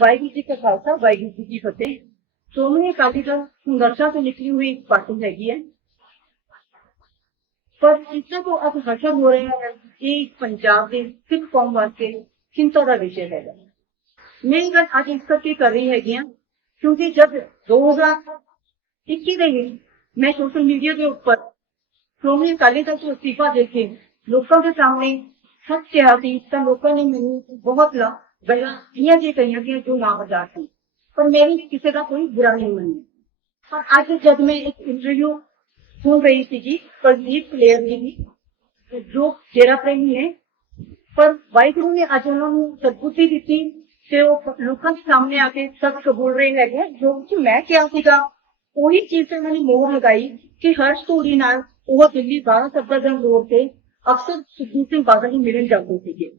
ਵਾਹਿਗੁਰੂ ਜੀ ਕਾ ਖਾਲਸਾ ਵਾਹਿਗੁਰੂ ਜੀ ਕੀ ਫਤਿਹ ਸ਼੍ਰੋਮਣੀ ਅਕਾਲੀ ਦਲ ਸੰਘਰਸ਼ਾਂ ਤੋਂ ਨਿਕਲੀ ਹੋਈ ਇੱਕ ਪਾਰਟੀ ਹੈਗੀ ਹੈ ਪਰ ਇਸਦਾ ਤੋਂ ਅੱਜ ਹਸ਼ਰ ਹੋ ਰਿਹਾ ਹੈ ਇਹ ਪੰਜਾਬ ਦੇ ਸਿੱਖ ਕੌਮ ਵਾਸਤੇ ਚਿੰਤਾ ਦਾ ਵਿਸ਼ੇ ਹੈਗਾ ਮੈਂ ਇਹ ਗੱਲ ਅੱਜ ਇਸ ਕਰਕੇ ਕਰ ਰਹੀ ਹੈਗੀ ਹਾਂ ਕਿਉਂਕਿ ਜਦ 2021 ਦੇ ਵਿੱਚ ਮੈਂ ਸੋਸ਼ਲ ਮੀਡੀਆ ਦੇ ਉੱਪਰ ਸ਼੍ਰੋਮਣੀ ਅਕਾਲੀ ਦਲ ਤੋਂ ਅਸਤੀਫਾ ਦੇ ਕੇ ਲੋਕਾਂ ਦੇ ਸਾਹਮਣੇ ਸੱਚ ਕਿਹਾ ਸੀ ਤਾਂ ਲੋਕਾਂ ਨੇ ਮੈਨੂੰ ਬਹੁਤ ਲਾ ਗੱਲਾਂ ਇਹ ਜੀ ਕਹੀਆਂ ਕਿ ਜੋ ਨਾ ਬਰਦਾਸ਼ਤ ਸੀ ਪਰ ਮੇਰੀ ਕਿਸੇ ਦਾ ਕੋਈ ਬੁਰਾ ਨਹੀਂ ਮੰਨਿਆ ਪਰ ਅੱਜ ਜਦ ਮੈਂ ਇੱਕ ਇੰਟਰਵਿਊ ਸੁਣ ਰਹੀ ਸੀਗੀ ਪ੍ਰਦੀਪ ਪਲੇਅਰ ਜੀ ਦੀ ਜੋ ਜੇਰਾ ਪ੍ਰੇਮੀ ਨੇ ਪਰ ਵਾਹਿਗੁਰੂ ਨੇ ਅੱਜ ਉਹਨਾਂ ਨੂੰ ਸਦਬੁੱਧੀ ਦਿੱਤੀ ਤੇ ਉਹ ਲੋਕਾਂ ਦੇ ਸਾਹਮਣੇ ਆ ਕੇ ਸਭ ਕਬੂਲ ਰਹੇ ਹੈਗੇ ਜੋ ਕਿ ਮੈਂ ਕਿਹਾ ਸੀਗਾ ਉਹੀ ਚੀਜ਼ ਤੇ ਮੈਨੂੰ ਮੋਹਰ ਲਗਾਈ ਕਿ ਹਰ ਸਟੋਰੀ ਨਾਲ ਉਹ ਦਿੱਲੀ 12 ਸਫਦਰਜਨ ਰੋਡ ਤੇ ਅਕਸਰ ਸੁਖਬੀਰ ਸਿੰਘ ਬਾਦਲ ਨੂੰ ਮਿਲਣ ਜਾਂਦੇ ਸੀਗੇ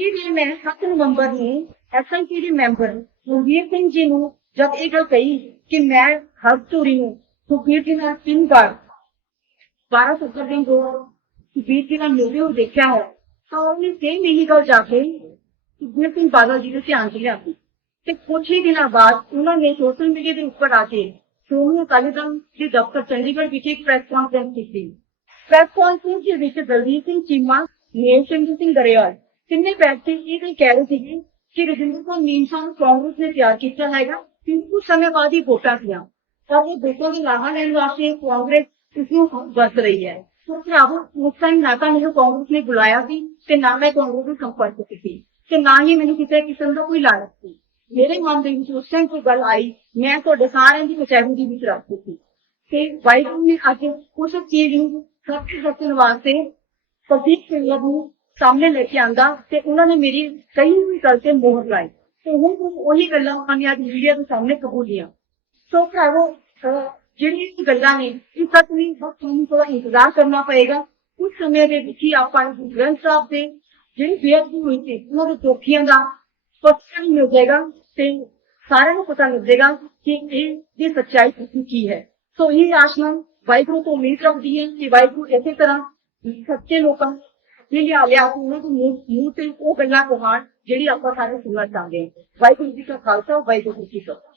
ਫਿਰ ਇਹ ਵੀ ਮੈਂ 7 ਨਵੰਬਰ ਨੂੰ ਐਸਐਨਪੀ ਦੇ ਮੈਂਬਰ ਸੁਖਬੀਰ ਸਿੰਘ ਜੀ ਨੂੰ ਜਦ ਇਹ ਗੱਲ ਕਹੀ ਕਿ ਮੈਂ ਹਰ ਚੋਰੀ ਨੂੰ ਸੁਖਬੀਰ ਜੀ ਨਾਲ ਤਿੰਨ ਵਾਰ 12 ਸਫਦਰਜਨ ਰੋਡ ਸੁਖਬੀਰ ਜੀ ਨਾਲ ਮਿਲਦੇ ਹੋਏ ਦੇਖਿਆ ਹੈ ਤਾਂ ਉਹਨੇ ਸੇਮ ਇਹੀ ਗੱਲ ਜਾ ਕੇ ਸੁਖਬੀਰ ਸਿੰਘ ਬਾਦਲ ਜੀ ਦੇ ਧਿਆਨ 'ਚ ਲਿਆਂਦੀ ਤੇ ਕੁਝ ਹੀ ਦਿਨਾਂ ਬਾਅਦ ਉਹਨਾਂ ਨੇ ਸੋਸ਼ਲ ਮੀਡੀਆ ਦੇ ਉੱਪਰ ਆ ਕੇ ਸ਼੍ਰੋਮਣੀ ਅਕਾਲੀ ਦਲ ਦੇ ਦਫ਼ਤਰ ਚੰਡੀਗੜ੍ਹ ਵਿਖੇ ਇੱਕ ਪ੍ਰੈਸ ਕਾਨਫਰੰਸ ਕੀਤੀ ਪ੍ਰੈਸ ਕਾਨਫਰੰਸ ਦੇ ਵਿੱਚ ਦਲਜੀਤ ਸਿੰਘ ਚੀਮਾ ਨੇਮ ਸਿੰਘ ਸਿੰਘ ਗਰੇਵਾਲ ਤਿੰਨੇ ਇਹ ਗੱਲ ਕਹਿ ਰਹੇ ਸੀਗੇ ਕਿ ਰਜਿੰਦਰ ਸਿੰਘ ਨੀਮਸਾ ਨੂੰ ਕਾਂਗਰਸ ਨੇ ਤਿਆਰ ਕੀਤਾ ਹੈਗਾ, ਕਿਉਂਕਿ ਕੁਝ ਸਮੇਂ ਬਾਅਦ ਹੀ ਵੋਟਾਂ ਸੀਆਂ। ਪਰ ਇਹ ਵੋਟਾਂ ਦੀ ਲਾਹਾ ਲੈਣ ਵਾਸਤੇ ਕਾਂਗਰਸ ਇਸ ਨੂੰ ਵਰਤ ਰਹੀ ਹੈ। ਸੋ ਭਰਾਵੋ, ਉਸ ਟਾਈਮ ਨਾ ਤਾਂ ਮੈਨੂੰ ਕਾਂਗਰਸ ਨੇ ਬੁਲਾਇਆ ਸੀ ਤੇ ਨਾ ਮੈਂ ਕਾਂਗਰਸ ਨੂੰ ਸੰਪਰਕ ਕੀਤੀ ਤੇ ਨਾ ਹੀ ਮੈਨੂੰ ਕਿਸੇ ਕਿਸਮ ਦਾ ਕੋਈ ਲਾਲਚ ਸੀ। ਮੇਰੇ ਮਨ ਦੇ ਵਿੱਚ ਉਸ ਟਾਈਮ ਕੋਈ ਗੱਲ ਆਈ, ਮੈਂ ਤੁਹਾਡੇ ਸਾਰਿਆਂ ਦੀ ਕਚਹਿਰੀ ਦੇ ਵਿੱਚ ਰੱਖ ਦਿੱਤੀ ਤੇ ਵਾਹਿਗੁਰੂ ਨੇ ਅੱਜ ਉਸ ਚੀਜ਼ ਨੂੰ ਸੱਚ ਦੱਸਣ ਵਾਸਤੇ ਪ੍ਰਦੀਪ ਸਿੰਘ ਨੂੰ ਸਾਹਮਣੇ ਲੈ ਕੇ ਆਂਦਾ ਤੇ ਉਹਨਾਂ ਨੇ ਮੇਰੀ ਕਈ ਗੱਲ ਤੇ ਮੋਹਰ ਲਾਈ। ਤੇ ਹੁਣ ਉਹੀ ਗੱਲਾਂ ਉਹਨਾਂ ਨੇ ਅੱਜ ਮੀਡੀਆ ਦੇ ਸਾਹਮਣੇ ਕਬੂਲੀਆਂ। ਸੋ ਭਰਾਵੋ ਜਿਹੜੀਆਂ ਗੱਲਾਂ ਨੇ ਇਸ ਤੱਕ ਵੀ ਬਸ ਤੁਹਾਨੂੰ ਥੋੜਾ ਇੰਤਜ਼ਾਰ ਕਰਨਾ ਪਏਗਾ। ਕੁਝ ਸਮੇਂ ਦੇ ਵਿੱਚ ਹੀ ਆਪਾਂ ਨੂੰ ਗ੍ਰੰਥ ਸਾਹਿਬ ਦੇ, ਜਿਹੜੀ ਬੇਅਦਬੀ ਹੋਈ ਸੀ, ਉਹਨਾਂ ਦੇ ਦੋਖੀਆਂ ਦਾ ਪਤਾ ਮਿਲ ਜਾਏਗਾ ਤੇ ਸਾਰਿਆਂ ਨੂੰ ਪਤਾ ਲੱਗ ਜਾਏਗਾ ਕਿ ਇਹ ਦੀ ਸੱਚਾਈ ਕੀ ਹੈ। ਸੋ ਇਹ ਆਸ਼ਨਾ ਵਾਹਿਗੁਰੂ ਤੋਂ ਉਮੀਦ ਰੱਖਦੀ ਹੈ ਕਿ ਵਾਹਿਗੁਰੂ ਇਸੇ ਤਰ੍ਹਾਂ ਸੱਚੇ ਲੋਕਾਂ ਦੇ ਲਿਆ ਲਿਆ ਉਹਨਾਂ ਨੂੰ ਮੂੰਹ ਮੂੰਹ ਤੇ ਉਹ ਗੱਲਾਂ ਕਹਾਣ ਜਿਹੜੀ ਆਪਾਂ ਸਾਰੇ ਸੁਣਨਾ ਚਾਹੁੰਦੇ ਹਾਂ ਵਾਹਿਗੁਰੂ ਜੀ ਕਾ ਖਾਲਸਾ, ਵਾਹਿਗੁਰੂ ਜੀ ਕੀ ਫਤਿਹ।